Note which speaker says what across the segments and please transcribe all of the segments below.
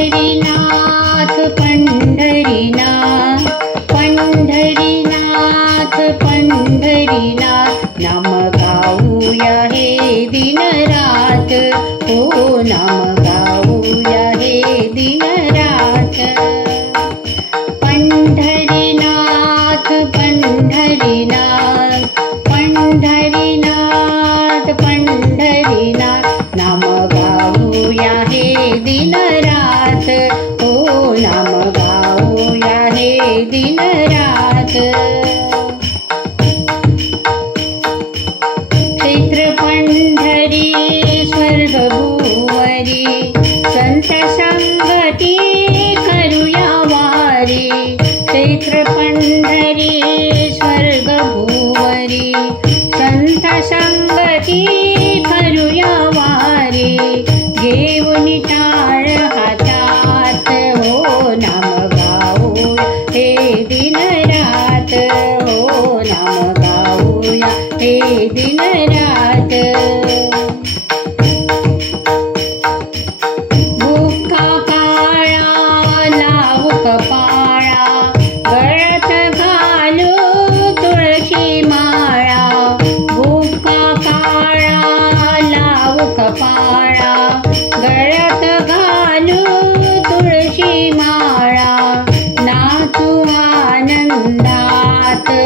Speaker 1: पंढरीनाथ पंढरीनाथ पंढरीनाथ पंढरीनाथ नाम गाऊया हे दिनरात हो नाम दिन दिनरात क्षेत्र पंढरी स्वर्ग भुवरी संत संगती करूया वारी. क्षेत्र पंढरी स्वर्ग भुवरी संत संगती கொண்டாட்டு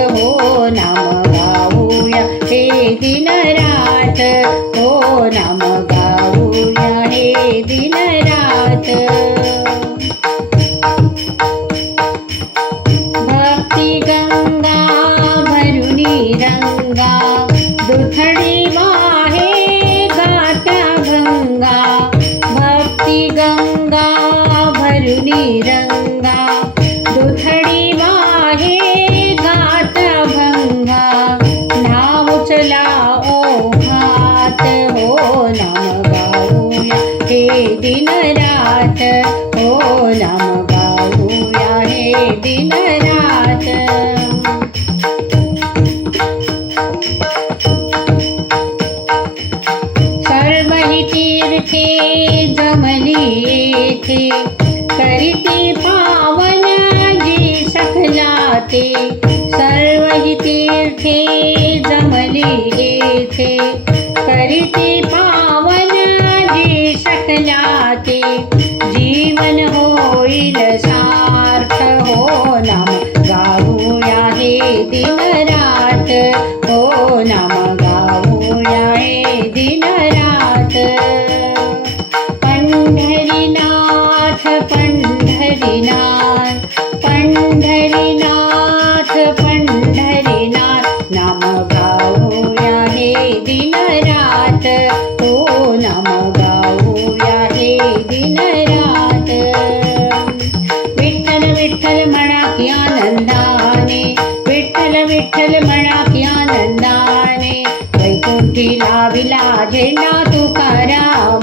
Speaker 1: दिन रात हो नाम गाऊया हे दिनरात. सर्वही तीर्थे जमली येथे करीती पावन जी सकला ते सर्वही तीर्थे जमली येथे करीती पावन जी जीवन होईल सार्थ हो नाम गाऊया हे दिनरात हो नाम गाऊया हे दिनरात पंढरीनाथ पंढरीनाथ पंढरीनाथ पंढरीनाथ नाम गाऊया हे दिनरात रात. विठ्ठल म्हणा की आनंदाने वैकुंठीला लाविला झेंडा तुकारामाने